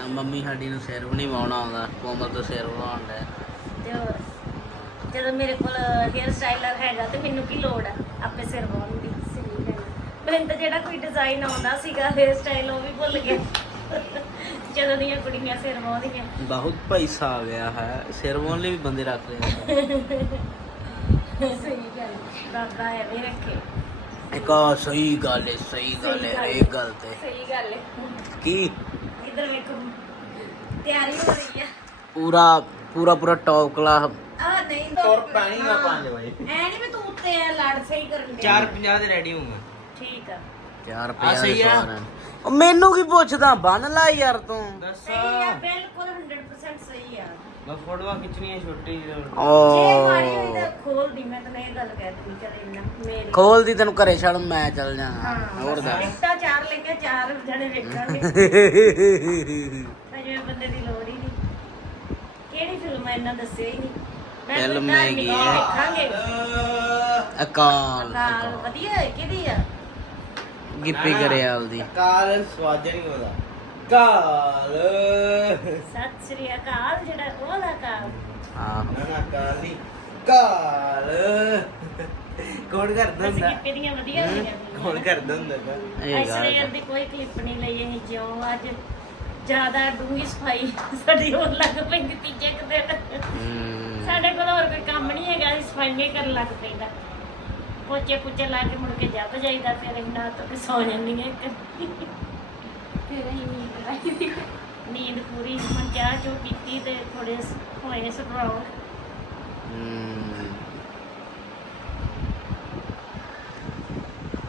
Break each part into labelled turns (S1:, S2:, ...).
S1: ਅਹ mummy ਸਾਡੀ ਨੂੰ ਸਿਰ ਵੀ ਨਹੀਂ ਵਾਉਣਾ ਆਉਂਦਾ ਕੋਮਲ ਤੋਂ ਸਿਰ ਵਾਉਣ ਦਾ
S2: ਤੇ ਹੋਰ ਜਦੋਂ ਮੇਰੇ ਕੋਲ ਹੇਅਰ ਸਟਾਈਲਰ ਹੈਗਾ ਤੇ ਮੈਨੂੰ ਕੀ ਲੋੜ ਆ? ਆਪੇ ਸਿਰ ਵਾਉਣ ਦੀ ਮੈਨੂੰ ਤਾਂ ਜਿਹੜਾ ਕੋਈ ਡਿਜ਼ਾਈਨ ਆਉਂਦਾ ਸੀਗਾ ਹੇਅਰ ਸਟਾਈਲ ਉਹ ਵੀ ਭੁੱਲ ਗਿਆ। ਜਦੋਂ ਦੀਆਂ ਕੁੜੀਆਂ ਸਿਰ ਵਾਉਂਦੀਆਂ।
S1: ਬਹੁਤ ਪੈਸਾ ਆ ਗਿਆ ਹੈ ਸਿਰ ਵਾਉਣ ਲਈ ਵੀ ਬੰਦੇ ਰੱਖ ਰਹੇ
S2: ਸਹੀ ਗੱਲ ਦਾਦਾ ਹੈ ਵੀ ਰੱਖੇ।
S1: ਇੱਕ ਆ ਸਹੀ ਗੱਲ ਹੈ ਸਹੀ ਗੱਲ ਹੈ ਇਹ ਗੱਲ ਤੇ।
S2: ਸਹੀ ਗੱਲ ਹੈ
S1: ਕੀ?
S2: ਇਧਰ ਵੇਖੋ? ਤਿਆਰੀ ਹੋ ਰਹੀ ਆ।
S1: ਪੂਰਾ ਪੂਰਾ ਪੂਰਾ ਟੌਪ ਕਲਾਸ
S2: ਆ ਨਹੀਂ
S3: ਤੁਰ ਪੈਣੀ ਮੈਂ 5 ਵਜੇ।
S2: ਐ ਨਹੀਂ ਵੀ ਤੂੰ ਉੱਤੇ ਆ ਲੜ ਸਹੀ ਕਰਨ ਦੇ।
S3: 4:50 ਦੇ ਰੈਡੀ ਹੋਊਗਾ।
S2: ਠੀਕ ਆ।
S1: 4
S3: ਆ
S1: ਰੁਪਏ
S3: ਸਹੀ ਆ?
S1: ਉਹ ਮੈਨੂੰ ਕੀ ਪੁੱਛਦਾ? ਬੰਨ ਲਾ ਯਾਰ ਤੂੰ।
S3: ਦੱਸ।
S2: ਸਹੀ ਆ ਬਿਲਕੁਲ 100% ਸਹੀ ਆ।
S3: ਮੈਂ ਫੋਟੋਆਂ ਖਿੱਚਣੀਆਂ ਛੋਟੀ ਜਿਹੀ।
S2: ਜੇ ਮਾੜੀ ਹੋਈ ਤਾਂ ਖੋਲ ਦੀ ਮੈਂ ਤੈਨੂੰ ਇਹ ਗੱਲ ਕਹਿ ਦਿੱਤੀ ਚੱਲ ਇੰਨਾ ਮੇਰੀ
S1: ਖੋਲਦੀ ਤੈਨੂੰ ਘਰੇ ਛੱਡ ਮੈਂ ਚੱਲ ਜਾਣਾ। ਹੋਰ ਦੱਸ।
S2: ਰਿਸ਼ਤਾ ਚਾਰ ਲੈ ਕੇ ਚਾਰ ਜਣੇ ਵੇਖਾਂਗੇ। ਅਜੇ ਬੰਦੇ ਦੀ ਲੋੜ ਹੀ ਨਹੀਂ। ਕਿਹੜੀ ਫਿਲਮ ਆ ਇਹਨਾਂ ਦੱਸਿਆ ਹੀ ਨਹੀਂ। ਮੈਂ ਕੋਈ
S1: ਫਿਲਮ
S2: ਧਾਰਮਿਕ
S1: ਹੈਗੀ ਆ।
S2: ਵੇਖਾਂਗੇ।
S1: ਅਕਾਲ।
S2: ਕਾਲ ਵਧੀਆ ਹੈ ਕਿਹਦੀ ਆ?
S1: ਗਿੱਪੀ ਗਰੇਵਾਲ ਦੀ।
S3: ਕਾਲ ਸਵਾਦ ਨਹੀਂ ਹੁੰਦਾ ਕਾਲ।
S2: ਸਤਿ ਸ੍ਰੀ ਅਕਾਲ ਜਿਹੜਾ ਉਹਦਾ ਕਾਲ।
S1: ਹਾਂ
S3: ਨਾ ਨਾ ਕਾਲ ਨਹੀਂ। ਕਾਲ। ਕੋਣ ਕਰਦਾ
S2: ਬਸ
S3: ਹੁੰਦਾ?
S2: ਗਿੱਪੀ ਦੀਆਂ ਵਧੀਆ ਹੁੰਦੀਆਂ।
S3: ਕੋਣ ਕਰਦਾ ਹੁੰਦਾ ਗਾ?
S1: ਇਹ ਗੱਲ
S2: ਵੇਰ ਦੀ ਕੋਈ ਕਲਿੱਪ ਨਹੀਂ ਲਈ ਅਸੀਂ ਜਿਉਂ ਅੱਜ ਜ਼ਿਆਦਾ ਡੂੰਗੀ ਸਫ਼ਾਈ ਸਾਡੀ ਹੋਰ ਲੱਗ ਪੈਂਦੀ ਤੀਜੇ ਕੁ ਦਿਨ।
S1: ਹਮ,
S2: ਸਾਡੇ ਕੋਲ ਹੋਰ ਕੋਈ ਕੰਮ ਨਹੀਂ ਹੈਗਾ ਅਸੀਂ ਸਫਾਈਆਂ ਹੀ ਕਰਨ ਲੱਗ ਪੈਂਦਾ ਪੋਚੇ ਪੁੱਚੇ ਲਾ ਕੇ ਮੁੜ ਕੇ ਜੱਬ ਜਾਈਦਾ ਫਿਰ ਅਸੀਂ ਨਾ ਤੋਂ ਸੌ ਜਾਂਦੀਆਂ ਇੱਕ। ਫਿਰ ਅਸੀਂ ਨੀਂਦ ਲਾਈ ਦੀ। ਨੀਂਦ ਪੂਰੀ ਹੁਣ ਚਾਹ ਚੋ ਪੀਤੀ ਤੇ ਥੋੜੇ ਹੋਏ ਸਟਰੋਂਗ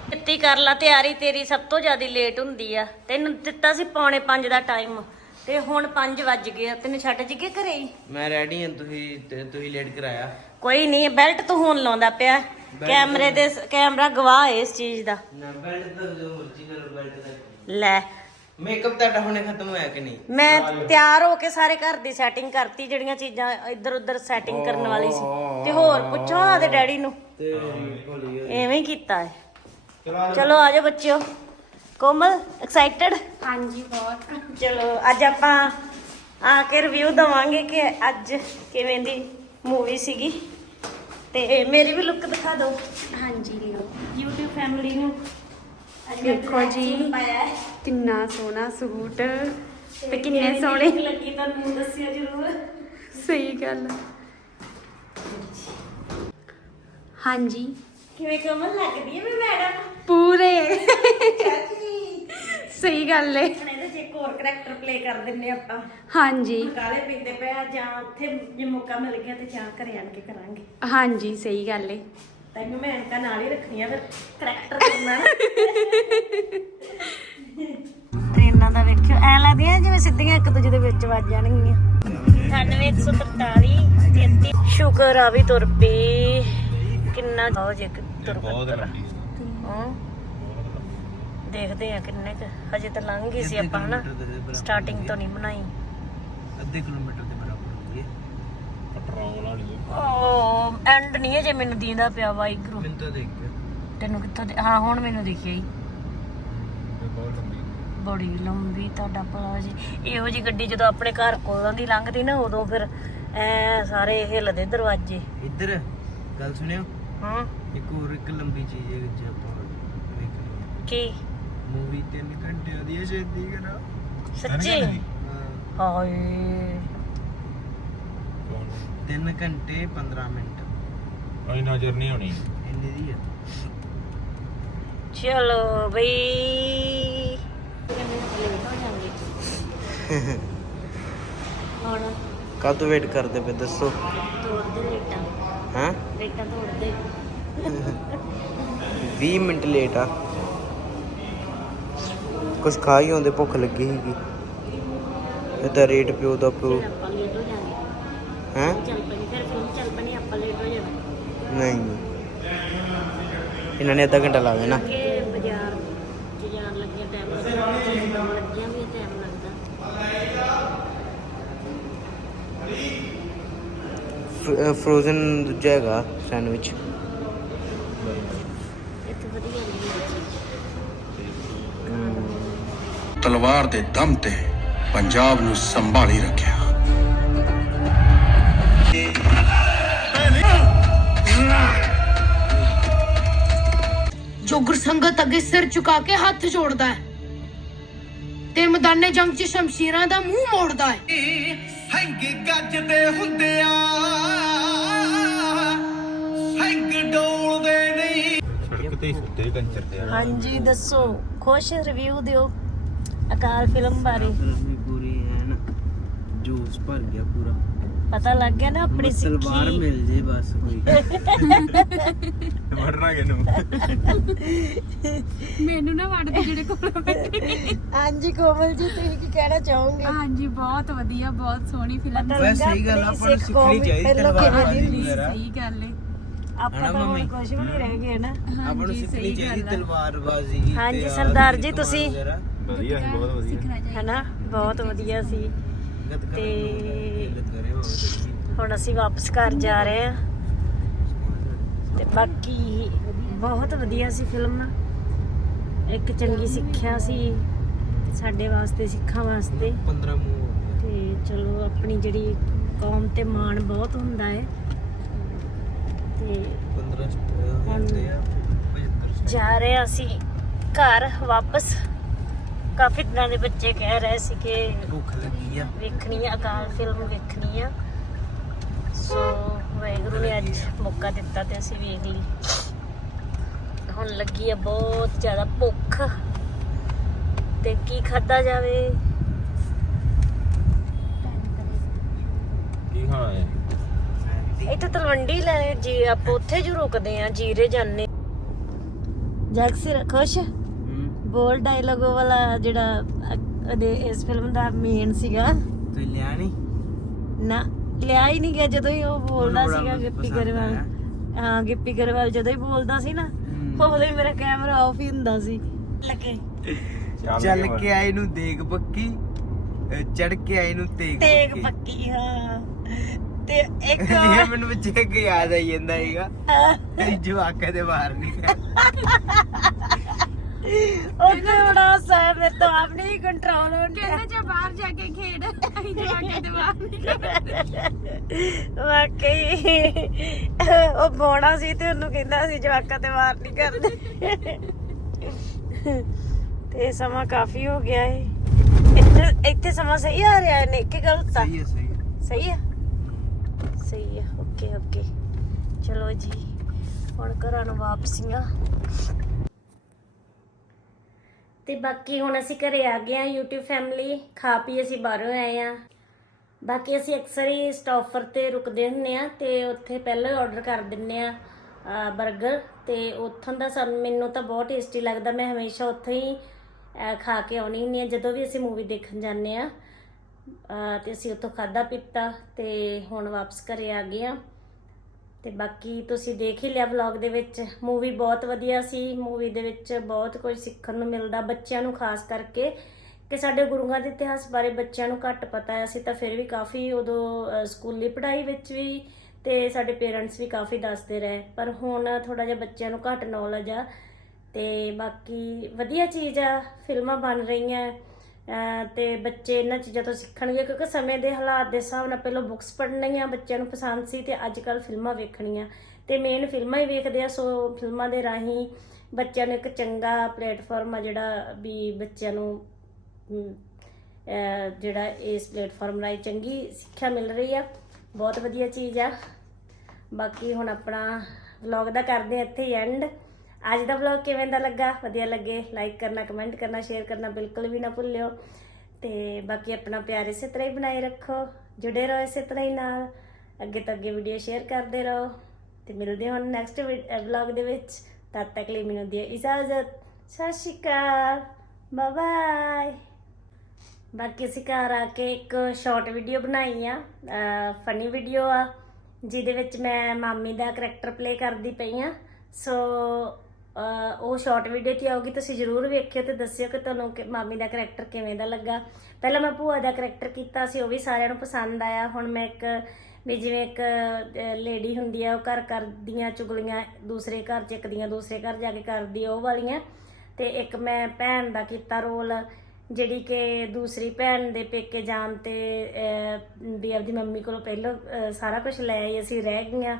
S2: ਦਿੱਤੀ ਕਰ ਲਾ ਤਿਆਰੀ ਤੇਰੀ ਸਭ ਤੋਂ ਜ਼ਿਆਦਾ ਲੇਟ ਹੁੰਦੀ ਆ। ਤੈਨੂੰ ਦਿੱਤਾ ਸੀ ਪੌਣੇ 5 ਦਾ ਟਾਈਮ ਤੇ ਹੁਣ 5 ਵੱਜ ਗਏ ਆ। ਤੈਨੂੰ ਛੱਡ ਜਿਗੇ ਘਰੇ ਹੀ?
S3: ਮੈਂ ਰੈਡੀ ਹਾਂ ਤੁਸੀਂ ਤੇ ਤੁਸੀਂ ਲੇਟ ਕਰਾਇਆ।
S2: ਕੋਈ ਨਹੀਂ ਬੈਲਟ ਤੂੰ ਹੁਣ ਲਾਉਂਦਾ ਪਿਆ। ਕੈਮਰੇ ਦੇ। ਕੈਮਰਾ ਗਵਾਹ ਹੈ ਇਸ ਚੀਜ਼ ਦਾ।
S3: ਨਾ ਬੈਲਟ ਤਾਂ ਜੋ ਮਰਜ਼ੀ ਕਰੋ ਬੈਲਟ ਦਾ।
S2: ਲੈ।
S3: ਮੇਕਅਪ ਤੁਹਾਡਾ ਹੁਣੇ ਖਤਮ ਹੋਇਆ ਕਿ ਨਹੀਂ?
S2: ਮੈਂ ਤਿਆਰ ਹੋ ਕੇ ਸਾਰੇ ਘਰ ਦੀ ਸੈਟਿੰਗ ਕਰਤੀ ਜਿਹੜੀਆਂ ਚੀਜ਼ਾਂ ਇੱਧਰ ਉੱਧਰ ਸੈਟਿੰਗ ਕਰਨ ਵਾਲੀ ਸੀ। ਤੇ ਹੋਰ ਪੁੱਛੋ ਆਦੇ ਡੈਡੀ ਨੂੰ।
S3: ਤੇ
S2: ਐਵੇਂ ਹੀ ਕੀਤਾ ਹੈ।
S3: ਚਲੋ
S2: ਚਲੋ ਆ ਜਾਓ ਬੱਚਿਓ। ਕੋਮਲ ਐਕਸਾਈਟਡ
S4: ਹਾਂਜੀ ਬਹੁਤ।
S2: ਚਲੋ ਅੱਜ ਆਪਾਂ ਆ ਕੇ ਰਿਵਿਊ ਦਵਾਂਗੇ ਕਿ ਅੱਜ ਕਿਵੇਂ ਦੀ ਮੂਵੀ ਸੀਗੀ। ਤੇ ਮੇਰੀ ਵੀ ਲੁੱਕ ਦਿਖਾ ਦਿਓ।
S4: ਹਾਂਜੀ ਲਿਓ।
S2: YouTube ਫੈਮਿਲੀ ਨੂੰ।
S4: ਦੇਖੋ ਜੀ।
S2: ਹੈ।
S4: ਕਿੰਨਾ ਸੋਹਣਾ ਸੂਟ ਤੇ ਕਿੰਨੇ ਸੋਹਣੇ।
S2: ਲੱਗੀ ਤੁਹਾਨੂੰ ਦੱਸਿਓ ਜਰੂਰ।
S4: ਸਹੀ ਗੱਲ। ਹਾਂਜੀ।
S2: ਕਿਵੇਂ ਕੋਮਲ ਲੱਗਦੀ ਹੈ ਮੈਂ ਮੈਡਮ
S4: ਪੂਰੇ। ਸਹੀ ਗੱਲ
S2: ਇੱਕ ਹੋਰ ਕਰੈਕਟਰ ਪਲੇ ਕਰ ਦਿੰਨੇ ਆਪਾਂ।
S4: ਹਾਂਜੀ।
S2: ਕਾਲੇ ਪਿੰਦੇ ਪਿਆ ਜਾਂ ਉੱਥੇ ਜੇ ਮੌਕਾ ਮਿਲ ਗਿਆ ਤੇ ਜਾਂ ਘਰੇ ਆਣ ਕੇ ਕਰਾਂਗੇ।
S4: ਹਾਂਜੀ ਸਹੀ ਗੱਲ ਏ।
S2: ਤੈਨੂੰ ਮੈਂ ਐਨਕਾਂ ਨਾਲ ਹੀ ਰੱਖਣੀਆਂ ਫਿਰ ਕਰੈਕਟਰ ਕਰਨਾ ਟ੍ਰੇਨਾਂ ਦਾ ਵੇਖਿਓ ਐ ਲੱਗਦੀਆਂ ਜਿਵੇਂ ਸਿੱਧੀਆਂ ਇੱਕ ਦੂਜੇ ਦੇ ਵਿੱਚ ਵੱਜ ਜਾਣਗੀਆਂ। 98143 33 ਸ਼ੁਕਰ ਆ ਵੀ ਤੁਰ ਪਈ। ਕਿੰਨਾ ਹੋ ਜੇ ਤੁਰ ਬਹੁਤ ਲੰਬੀ ਹਾਂ। ਦੇਖਦੇ ਆ ਕਿੰਨੇ ਕੁ। ਹਜੇ ਤਾਂ ਲੰਘ ਗਈ ਸੀ ਆਪਾਂ ਹਨਾ। ਸਟਾਰਟਿੰਗ ਤੋਂ ਨਹੀਂ ਬਣਾਈ।
S3: ਅੱਧੇ ਕਿਲੋਮੀਟਰ ਦੇ ਬਰਾਬਰ
S2: ਓ ਐਂਡ ਨਹੀਂ ਹੈ ਜੇ ਮੈਨੂੰ ਦੀਂਦਾ ਪਿਆ ਵਾਹਿਗੁਰੂ।
S3: ਮੈਨੂੰ ਤਾਂ ਦੇਖ ਕੇ।
S2: ਤੈਨੂੰ ਕਿੱਥੋਂ ਦੇ- ਹਾਂ ਹੁਣ ਮੈਨੂੰ ਦਿਖਿਆ ਹੀ
S3: ਬਹੁਤ ਲੰਬੀ
S2: ਬੜੀ ਲੰਬੀ ਤੁਹਾਡਾ ਭਲਾ ਜੀ। ਇਹੋ ਜੀ ਗੱਡੀ ਜਦੋਂ ਆਪਣੇ ਘਰ ਕੋਲੋਂ ਦੀ ਲੰਘਦੀ ਨਾ ਉਦੋਂ ਫਿਰ ਐ ਸਾਰੇ ਹਿੱਲਦੇ ਦਰਵਾਜ਼ੇ।
S3: ਇੱਧਰ ਗੱਲ ਸੁਣਿਓ।
S2: ਹਾਂ।
S3: ਇੱਕ ਹੋਰ ਇੱਕ ਲੰਬੀ ਚੀਜ਼ ਹੈ ਜੇ ਆਪਾਂ ਵੇਖਣੀ
S2: ਕੀ?
S3: ਮੂਵੀ 3 ਘੰਟਿਆਂ ਦੀ ਹੈ ਛੇਤੀ ਕਰਾ
S2: ਸੱਚੀ?
S3: ਹਾਂ
S2: ਹਾਏ।
S3: 3 ਘੰਟੇ 15 ਮਿੰਟ।
S5: ਕੋਈ ਨਜ਼ਰ ਨਹੀਂ ਹੋਣੀ
S3: ਇੰਨੇ ਦੀ ਆ
S2: ਚਲੋ ਬਈ। ਹੋ ਹੁਣ
S3: ਕਦ ਵੇਟ ਕਰਦੇ ਪਏ ਦੱਸੋ।
S2: ਤੋੜਦੇ ਲੇਟਾਂ
S3: ਹਾਂ?
S2: ਲੇਟਾਂ ਤੋੜਦੇ।
S3: 20 ਮਿੰਟ ਲੇਟ ਆ। ਕੁਛ ਖਾ ਹੀ ਹੁੰਦੇ ਭੁੱਖ ਲੱਗੀ ਸੀਗੀ। ਇਹ ਤਾਂ ਰੇਟ ਪਿਓ ਦਾ ਪਿਓ
S2: ਆਪਾਂ ਲੇਟ ਹੋ ਜਾਾਂਗੇ
S3: ਹੈ?
S2: ਚੱਲ ਪਣੀ ਫਿਰ ਫਿਲਮ ਚੱਲ ਪਣੀ ਆਪਾਂ ਲੇਟ ਹੋ ਜਾਣਾ
S3: ਨਹੀਂ। ਇਹਨਾਂ ਨੇ ਅੱਧਾ ਘੰਟਾ ਲਾ ਦੇਣਾ।
S2: ਕਿ ਬਾਜ਼ਾਰ ਚ ਜਾਣ ਲੱਗਿਆ ਟਾਈਮ ਲੱਗਦਾ ਲੱਗਿਆ ਵੀ ਟਾਈਮ ਲੱਗਦਾ।
S3: ਫਰੋਜ਼ਨ ਦੂਜਾ ਹੈਗਾ ਸੈਂਡਵਿਚ
S2: ਇੱਥੇ ਵਧੀਆ ਨਹੀਂ
S6: ਤਲਵਾਰ ਦੇ ਦਮ ਤੇ ਪੰਜਾਬ ਨੂੰ ਸੰਭਾਲੀ ਰੱਖਿਆ।
S7: ਜੋ ਗੁਰਸੰਗਤ ਅੱਗੇ ਸਿਰ ਝੁਕਾ ਕੇ ਹੱਥ ਜੋੜਦਾ ਹੈ ਤੇ ਮੈਦਾਨੇ ਜੰਗ 'ਚ ਸ਼ਮਸ਼ੀਰਾਂ ਦਾ ਮੂੰਹ ਮੋੜਦਾ ਹੈ।
S8: ਸਿੰਘ ਗੱਜਦੇ ਹੁੰਦਿਆ ਸਿੰਘ ਡੋਲਦੇ ਨਹੀਂ।
S5: ਸੜਕ ਤੇ ਹੀ ਸੁੱਤੇ ਕੰਚਰ ਤੇ
S2: ਹਾਂਜੀ ਦੱਸੋ ਖੁਸ਼ ਰਿਵਿਊ ਦਿਓ। ਅਕਾਲ ਫਿਲਮ ਬਾਰੇ।
S3: ਫਿਲਮ ਪੂਰੀ ਹੈ ਨਾ ਜੂਸ ਭਰ ਗਿਆ ਪੂਰਾ।
S2: ਪਤਾ ਲੱਗ ਗਿਆ ਨਾ ਆਪਣੀ
S3: ਸਲਵਾਰ
S2: ਸਿੱਖੀ।
S3: ਮਿਲ ਜੇ ਬਸ ਕੋਈ।
S5: ਵੜਨਾ ਕਿਨੂੰ
S4: ਮੈਨੂੰ ਨਾ ਵੜਦੇ ਜਿਹੜੇ ਕੋਲ ਬੈਠੇ
S2: ਹਾਂਜੀ ਕੋਮਲ ਜੀ ਤੁਸੀਂ ਕੀ ਕਹਿਣਾ ਚਾਹੋਗੇ?
S4: ਹਾਂਜੀ ਬਹੁਤ ਵਧੀਆ ਬਹੁਤ ਸੋਹਣੀ ਫਿਲਮ
S2: ਪਤਾ
S3: ਵੈਸੇ ਸਹੀ ਗੱਲ ਆ,
S2: ਆਪਣੀ
S3: ਆਪਾਂ ਨੂੰ
S2: ਸਿੱਖ ਕੌਮ
S3: ਸਿੱਖਣੀ ਚਾਹੀਦੀ
S2: ਪਹਿਲਾਂ
S3: ਤਲਵਾਰਬਾਜ਼ੀ
S2: ਕਿਵੇਂ ਦੀ ਹੁੰਦੀ।
S3: ਵਗੈਰਾ।
S4: ਸਹੀ ਗੱਲ ਹੈ
S2: ਆਪਾਂ
S3: ਹਨਾ
S2: ਤਾਂ ਹੁਣ
S3: ਮੰਮੀ?
S2: ਕੁਝ ਵੀ ਨਹੀਂ ਰਹਿ ਗਏ ਨਾ
S3: ਆਪਾਂ ਨੂੰ
S4: ਹਾਂਜੀ
S3: ਸਿੱਖਣੀ
S4: ਸਹੀ
S3: ਚਾਹੀਦੀ
S4: ਗੱਲ ਹੈ
S3: ਤਲਵਾਰਬਾਜ਼ੀ
S2: ਹਾਂਜੀ,
S3: ਤੇ ਆਹ
S2: ਸਰਦਾਰ ਜੀ, ਤੁਸੀਂ-
S3: ਵਗੈਰਾ।
S5: ਵਧੀਆ ਸੀ ਬਹੁਤ ਵਧੀਆ।
S4: ਸਿੱਖਣਾ ਚਾਹੀਦਾ।
S2: ਹਨਾ ਬਹੁਤ ਵਧੀਆ ਸੀ। ਤੇ ਹੁਣ ਅਸੀਂ ਵਾਪਸ ਘਰ ਜਾ ਰਹੇ ਹਾਂ। ਤੇ ਬਾਕੀ ਬਹੁਤ ਵਧੀਆ ਸੀ ਫਿਲਮ ਇੱਕ ਚੰਗੀ ਸਿੱਖਿਆ ਸੀ ਸਾਡੇ ਵਾਸਤੇ ਸਿੱਖਾਂ ਵਾਸਤੇ।
S3: 15 ਮੂੰਹ ਹੋ ਗਏ।
S2: ਤੇ ਚਲੋ ਆਪਣੀ ਜਿਹੜੀ ਕੌਮ ਤੇ ਮਾਣ ਬਹੁਤ ਹੁੰਦਾ ਹੈ। ਤੇ
S3: 15 ਚ ਹੁੰਦੇ ਆ 75
S2: ਜਾ ਰਹੇ ਹਾਂ ਅਸੀਂ ਘਰ ਵਾਪਸ। ਕਾਫੀ ਦਿਨਾਂ ਦੇ ਬੱਚੇ ਕਹਿ ਰਹੇ ਸੀ ਕਿ
S3: ਭੁੱਖ ਲੱਗੀ ਆ।
S2: ਵੇਖਣੀ ਆ ਅਕਾਲ ਫਿਲਮ ਵੇਖਣੀ ਆ। ਸੋ ਵਾਹਿਗੁਰੂ ਨੇ ਅੱਜ ਮੌਕਾ ਦਿੱਤਾ ਤੇ ਅਸੀਂ ਵੇਖ ਲਈ। ਹੁਣ ਲੱਗੀ ਆ ਬਹੁਤ ਜ਼ਿਆਦਾ ਭੁੱਖ। ਤੇ ਕੀ ਖਾਦਾ ਜਾਵੇ?
S5: ਕੀ ਖਾਣਾ ਹੈ?
S2: ਇੱਥੇ ਤਲਵੰਡੀ ਲੈ ਜੀ ਆਪਾਂ ਉੱਥੇ ਜੂ ਰੁਕਦੇ ਆ ਜੀਰੇ ਜਾਣੇ ਜੈਕਸਰ ਖੁਸ਼? ਬੋਲ ਡਾਇਲੋਗ ਵਾਲਾ ਜਿਹੜਾ ਉਹਦੇ ਇਸ ਫਿਲਮ ਦਾ ਮੇਨ ਸੀਗਾ।
S3: ਤੇ ਲਿਆ ਨਹੀਂ
S2: ਨਾ ਲਿਆ ਹੀ ਨਹੀਂ ਗਿਆ ਜਦੋਂ ਹੀ ਉਹ ਬੋਲਦਾ ਸੀਗਾ ਗਿੱਪੀ ਗਰੇਵਾਲ। ਹਾਂ ਗਿੱਪੀ ਗਰੇਵਾਲ ਜਦੋਂ ਹੀ ਬੋਲਦਾ ਸੀ ਨਾ ਉਦੋਂ ਹੀ ਮੇਰਾ ਕੈਮਰਾ ਆਫ ਹੀ ਹੁੰਦਾ ਸੀ। ਲੱਗੇ।
S3: ਚੱਲ ਕੇ ਆਏ ਨੂੰ ਦੇਖ ਪੱਕੀ ਚੜ ਕੇ ਆਏ ਨੂੰ ਤੇਗ
S2: ਤੇਗ
S3: ਪੱਕੀ।
S2: ਹਾਂ। ਤੇ ਇੱਕ
S3: ਇਹ ਮੈਨੂੰ ਵਿੱਚ ਇੱਕ ਯਾਦ ਆਈ ਜਾਂਦਾ ਹੈਗਾ ਜਵਾਕਾਂ ਦੇ ਬਾਹਰ ਨਹੀਂ
S2: ਉਹਨੇ ਬੜਾ ਸਾਇਆ ਮੇਰੇ ਤੋਂ ਆਪ ਨਹੀਂ ਕੰਟਰੋਲ ਹੋ ਗਿਆ
S4: ਕਹਿੰਦਾ ਜੇ ਬਾਹਰ ਜਾ ਕੇ ਖੇਡ ਅਸੀਂ ਜਵਾਕਾਂ ਦੇ ਬਾਹਰ ਨਹੀਂ
S2: ਵਾਕਈ। ਉਹ ਬੋਣਾ ਸੀ ਤੇ ਉਹਨੂੰ ਕਹਿੰਦਾ ਸੀ ਜਵਾਕਾਂ ਤੇ ਵਾਰ ਨਹੀਂ ਕਰਦੇ। ਤੇ ਸਮਾਂ ਕਾਫੀ ਹੋ ਗਿਆ ਏ। ਇੱਥੇ ਇੱਥੇ ਸਮਾਂ ਸਹੀ ਆ ਰਿਹਾ ਨੇ ਕਿ ਗਲਤ ਆ
S3: ਸਹੀ ਹੈ ਸਹੀ ਹੈ।
S2: ਸਹੀ ਆ? ਸਹੀ ਆ ਓਕੇ ਓਕੇ। ਚਲੋ ਜੀ ਹੁਣ ਘਰਾਂ ਨੂੰ ਵਾਪਸੀਆਂ। ਤੇ ਬਾਕੀ ਹੁਣ ਅਸੀਂ ਘਰੇ ਆ ਗਏ ਆ YouTube ਫੈਮਿਲੀ ਖਾ ਪੀ ਅਸੀਂ ਬਾਹਰੋਂ ਆਏ ਆ ਬਾਕੀ ਅਸੀਂ ਅਕਸਰ ਹੀ ਸਟਾਫਰ ਤੇ ਰੁਕਦੇ ਹੁੰਨੇ ਆ ਤੇ ਉੱਥੇ ਪਹਿਲਾਂ ਹੀ ਆਰਡਰ ਕਰ ਦਿੰਨੇ ਆ 버ਗਰ ਤੇ ਉੱਥੋਂ ਦਾ ਸਾਨੂੰ ਮੈਨੂੰ ਤਾਂ ਬਹੁਤ ਟੇਸਟੀ ਲੱਗਦਾ। ਮੈਂ ਹਮੇਸ਼ਾ ਉੱਥੇ ਹੀ ਖਾ ਕੇ ਆਉਣੀ ਹੁੰਨੀ ਆ ਜਦੋਂ ਵੀ ਅਸੀਂ ਮੂਵੀ ਦੇਖਣ ਜਾਂਦੇ ਆ ਅਹ, ਤੇ ਅਸੀਂ ਉੱਥੋਂ ਖਾਦਾ ਪੀਤਾ ਤੇ ਹੁਣ ਵਾਪਸ ਘਰੇ ਆ ਗਏ ਆ ਤੇ ਬਾਕੀ ਤੁਸੀਂ ਦੇਖ ਹੀ ਲਿਆ ਵਲੌਗ ਦੇ ਵਿੱਚ। ਮੂਵੀ ਬਹੁਤ ਵਧੀਆ ਸੀ। ਮੂਵੀ ਦੇ ਵਿੱਚ ਬਹੁਤ ਕੁਝ ਸਿੱਖਣ ਨੂੰ ਮਿਲਦਾ ਬੱਚਿਆਂ ਨੂੰ, ਖਾਸ ਕਰਕੇ। ਕਿ ਸਾਡੇ ਗੁਰੂਆਂ ਦੇ ਇਤਿਹਾਸ ਬਾਰੇ ਬੱਚਿਆਂ ਨੂੰ ਘੱਟ ਪਤਾ ਹੈ। ਅਸੀਂ ਤਾਂ ਫਿਰ ਵੀ ਕਾਫੀ ਉਦੋਂ ਸਕੂਲੀ ਪੜ੍ਹਾਈ ਵਿੱਚ ਵੀ ਤੇ ਸਾਡੇ ਪੇਰੈਂਟਸ ਵੀ ਕਾਫੀ ਦੱਸਦੇ ਰਹੇ। ਪਰ ਹੁਣ ਥੋੜਾ ਜਿਹਾ ਬੱਚਿਆਂ ਨੂੰ ਘੱਟ ਨੌਲੇਜ ਆ। ਤੇ ਬਾਕੀ ਵਧੀਆ ਚੀਜ਼ ਆ। ਫਿਲਮਾਂ ਬਣ ਰਹੀਆਂ। ਤੇ ਬੱਚੇ ਇਹਨਾਂ ਚੀਜ਼ਾਂ ਤੋਂ ਸਿੱਖਣਗੇ ਕਿਉਂਕਿ ਸਮੇਂ ਦੇ ਹਾਲਾਤ ਦੇ ਹਿਸਾਬ ਨਾਲ ਪਹਿਲਾਂ ਬੁੱਕਸ ਪੜ੍ਹਨੀਆਂ, ਬੱਚਿਆਂ ਨੂੰ ਪਸੰਦ ਸੀ ਤੇ ਅੱਜ ਕੱਲ ਫਿਲਮਾਂ ਵੇਖਣੀਆਂ। ਤੇ ਮੇਨ ਫਿਲਮਾਂ ਹੀ ਵੇਖਦੇ ਆ, ਸੋ ਫਿਲਮਾਂ ਦੇ ਰਾਹੀਂ ਬੱਚਿਆਂ ਨੂੰ ਇੱਕ ਚੰਗਾ ਪਲੇਟਫਾਰਮ ਆ ਜਿਹੜਾ ਵੀ ਬੱਚਿਆਂ ਨੂੰ ਜਿਹੜਾ ਇਸ ਪਲੇਟਫਾਰਮ ਰਾਹੀਂ ਚੰਗੀ ਸਿੱਖਿਆ ਮਿਲ ਰਹੀ ਆ। ਬਹੁਤ ਵਧੀਆ ਚੀਜ਼ ਆ। ਬਾਕੀ ਹੁਣ ਆਪਣਾ ਵਲੌਗ ਦਾ ਕਰਦੇ ਹਾਂ ਇੱਥੇ ਐਂਡ ਅੱਜ ਦਾ ਵਲੌਗ ਕਿਵੇਂ ਦਾ ਲੱਗਾ? ਵਧੀਆ ਲੱਗੇ? ਲਾਈਕ ਕਰਨਾ ਕਮੈਂਟ ਕਰਨਾ ਸ਼ੇਅਰ ਕਰਨਾ ਬਿਲਕੁਲ ਵੀ ਨਾ ਭੁੱਲਿਓ। ਤੇ ਬਾਕੀ ਆਪਣਾ ਪਿਆਰ ਇਸੇ ਤਰ੍ਹਾਂ ਹੀ ਬਣਾਈ ਰੱਖੋ। ਜੁੜੇ ਰਹੋ ਇਸੇ ਤਰ੍ਹਾਂ ਹੀ ਨਾਲ। ਅੱਗੇ ਤੋਂ ਅੱਗੇ ਵੀਡੀਓ ਸ਼ੇਅਰ ਕਰਦੇ ਰਹੋ। ਤੇ ਮਿਲਦੇ ਹਾਂ ਨੈਕਸਟ ਵਲੌਗ ਦੇ ਵਿੱਚ। ਤਦ ਤੱਕ ਲਈ ਮੈਨੂੰ ਦਿਓ ਇਜਾਜ਼ਤ। ਸਤਿ ਸ਼੍ਰੀ ਅਕਾਲ। ਬਾਏ ਬਾਕੀ ਅਸੀਂ ਘਰ ਆ ਕੇ ਇੱਕ ਸ਼ਾਰਟ ਵੀਡੀਓ ਬਣਾਈ ਆ। ਫਨੀ ਵੀਡੀਓ ਆ। ਜਿਹਦੇ ਵਿੱਚ ਮੈਂ ਮਾਮੀ ਦਾ ਕਰੈਕਟਰ ਪਲੇ ਕਰਦੀ ਪਈ ਆ। ਸੋ ਉਹ ਸ਼ਾਰਟ ਵੀਡੀਓ ਤੇ ਆਉਗੀ ਤੁਸੀਂ ਜਰੂਰ ਵੇਖਿਓ ਤੇ ਦੱਸਿਓ ਕਿ ਤੁਹਾਨੂੰ ਕਿ ਮਾਮੀ ਦਾ ਕਰੈਕਟਰ ਕਿਵੇਂ ਦਾ ਲੱਗਾ। ਪਹਿਲਾਂ ਮੈਂ ਭੂਆ ਦਾ ਕਰੈਕਟਰ ਕੀਤਾ ਸੀ, ਉਹ ਵੀ ਸਾਰਿਆਂ ਨੂੰ ਪਸੰਦ ਆਇਆ। ਹੁਣ ਮੈਂ ਇੱਕ, ਵੀ ਜਿਵੇਂ ਇੱਕ ਲੇਡੀ ਹੁੰਦੀ ਆ, ਉਹ ਘਰ ਕਰਦੀਆਂ ਚੁਗਲੀਆਂ ਦੂਸਰੇ ਘਰ ਚ, ਇੱਕ ਦੀਆਂ ਦੂਸਰੇ ਘਰ ਜਾ ਕੇ ਕਰਦੀ ਆ ਉਹ ਵਾਲੀਆਂ। ਤੇ ਇੱਕ ਮੈਂ ਭੈਣ ਦਾ ਕੀਤਾ ਰੋਲ ਜਿਹੜੀ ਕਿ ਦੂਸਰੀ ਭੈਣ ਦੇ ਪੇਕੇ ਜਾਣ ਤੇ ਵੀ ਆਪਦੀ ਮੰਮੀ ਕੋਲੋਂ ਪਹਿਲਾਂ ਸਾਰਾ ਕੁਝ ਲੈ ਆਈ, ਅਸੀਂ ਰਹਿ ਗਈਆਂ।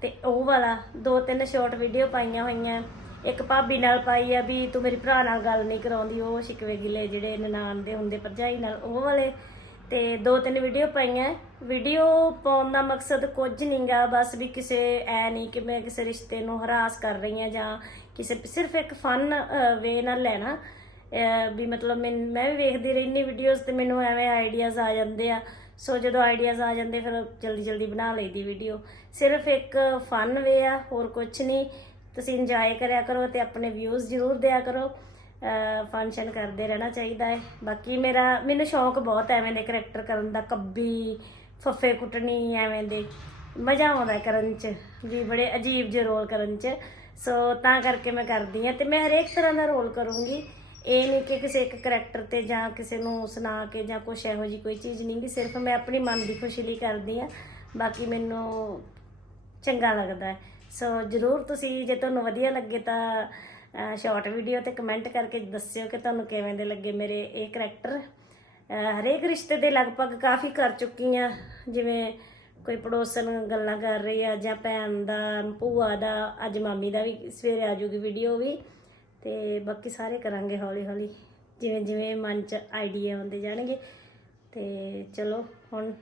S2: ਤੇ ਉਹ ਵਾਲਾ ਦੋ ਤਿੰਨ ਸ਼ਾਰਟ ਵੀਡੀਓ ਪਾਈਆਂ ਹੋਈਆਂ। ਇੱਕ ਭਾਬੀ ਨਾਲ ਪਾਈ ਆ ਵੀ ਤੂੰ ਮੇਰੇ ਭਰਾ ਨਾਲ ਗੱਲ ਨਹੀਂ ਕਰਾਉਂਦੀ, ਉਹ ਸ਼ਿਕਵੇ ਗਿਲੇ ਜਿਹੜੇ ਨਨਾਣ ਦੇ ਹੁੰਦੇ ਭਰਜਾਈ ਨਾਲ, ਉਹ ਵਾਲੇ। ਤੇ ਦੋ ਤਿੰਨ ਵੀਡੀਓ ਪਾਈਆਂ। ਵੀਡੀਓ ਪਾਉਣ ਦਾ ਮਕਸਦ ਕੁਝ ਨਹੀਂਗਾ, ਬਸ ਵੀ ਕਿਸੇ ਐ ਨਹੀਂ ਕਿ ਮੈਂ ਕਿਸੇ ਰਿਸ਼ਤੇ ਨੂੰ ਹਰਾਸ ਕਰ ਰਹੀ ਹਾਂ ਜਾਂ ਕਿਸੇ ਸਿਰਫ ਇੱਕ ਫਨ ਵੇ ਨਾਲ ਲੈਣਾ। ਵੀ ਮਤਲਬ ਮੈਂ ਮੈਂ ਵੀ ਵੇਖਦੀ ਰਹਿੰਦੀ ਵੀਡੀਓਜ਼ ਤੇ ਮੈਨੂੰ ਐਵੇਂ ਆਈਡੀਆਜ਼ ਆ ਜਾਂਦੇ ਆ। ਸੋ ਜਦੋਂ ਆਈਡੀਆਜ਼ ਆ ਜਾਂਦੇ, ਫਿਰ ਜਲਦੀ ਜਲਦੀ ਬਣਾ ਲਈਦੀ ਵੀਡੀਓ ਸਿਰਫ ਇੱਕ ਫਨ ਵੇ ਆ, ਹੋਰ ਕੁਝ ਨਹੀਂ। ਤੁਸੀਂ ਇੰਜੋਏ ਕਰਿਆ ਕਰੋ ਤੇ ਆਪਣੇ ਵਿਊਜ਼ ਜ਼ਰੂਰ ਦਿਆ ਕਰੋ। ਫੰਕਸ਼ਨ ਕਰਦੇ ਰਹਿਣਾ ਚਾਹੀਦਾ ਹੈ। ਬਾਕੀ ਮੇਰਾ, ਮੈਨੂੰ ਸ਼ੌਂਕ ਬਹੁਤ ਐਵੇਂ ਦੇ ਕਰੈਕਟਰ ਕਰਨ ਦਾ, ਕੱਬੀ, ਫੱਫੇ ਕੁੱਟਣੀ, ਐਵੇਂ ਦੇ ਮਜ਼ਾ ਆਉਂਦਾ ਕਰਨ ਚ, ਵੀ ਬੜੇ ਅਜੀਬ ਜਿਹੇ ਰੋਲ ਕਰਨ ਚ। ਸੋ ਤਾਂ ਕਰਕੇ ਮੈਂ ਕਰਦੀ ਹਾਂ ਤੇ ਮੈਂ ਹਰੇਕ ਤਰ੍ਹਾਂ ਦਾ ਰੋਲ ਕਰੂੰਗੀ। ਇਹ ਨਹੀਂ ਕਿ ਕਿਸੇ ਇੱਕ ਕਰੈਕਟਰ ਤੇ ਜਾਂ ਕਿਸੇ ਨੂੰ ਸੁਣਾ ਕੇ ਜਾਂ ਕੁਛ ਇਹੋ ਜੀ ਕੋਈ ਚੀਜ਼ ਨਹੀਂ ਗੀ ਸਿਰਫ ਮੈਂ ਆਪਣੀ ਮਨ ਦੀ ਖੁਸ਼ੀ ਲਈ ਕਰਦੀ ਆ ਬਾਕੀ ਮੈਨੂੰ ਚੰਗਾ ਲੱਗਦਾ ਹੈ। ਸੋ ਜਰੂਰ ਤੁਸੀਂ ਜੇ ਤੁਹਾਨੂੰ ਵਧੀਆ ਲੱਗੇ ਤਾਂ ਸ਼ਾਰਟ ਵੀਡੀਓ ਤੇ ਕਮੈਂਟ ਕਰਕੇ ਦੱਸਿਓ ਕਿ ਤੁਹਾਨੂੰ ਕਿਵੇਂ ਦੇ ਲੱਗੇ ਮੇਰੇ ਇਹ ਕਰੈਕਟਰ ਹਰੇਕ ਰਿਸ਼ਤੇ ਦੇ ਲਗਭਗ ਕਾਫੀ ਕਰ ਚੁੱਕੀ ਆ ਜਿਵੇਂ ਕੋਈ ਪੜੋਸਨ ਗੱਲਾਂ ਕਰ ਰਹੀ ਆ ਜਾਂ ਭੈਣ ਦਾ, ਭੂਆ ਦਾ, ਅੱਜ ਮਾਮੀ ਦਾ ਵੀ ਸਵੇਰੇ ਆ ਜੂਗੀ ਵੀਡੀਓ ਵੀ। ਤੇ ਬਾਕੀ ਸਾਰੇ ਕਰਾਂਗੇ ਹੌਲੀ ਹੌਲੀ ਜਿਵੇਂ ਜਿਵੇਂ ਮਨ ਚ ਆਈਡੀਆ ਆਉਂਦੇ ਜਾਣਗੇ। ਤੇ ਚਲੋ, ਹੁਣ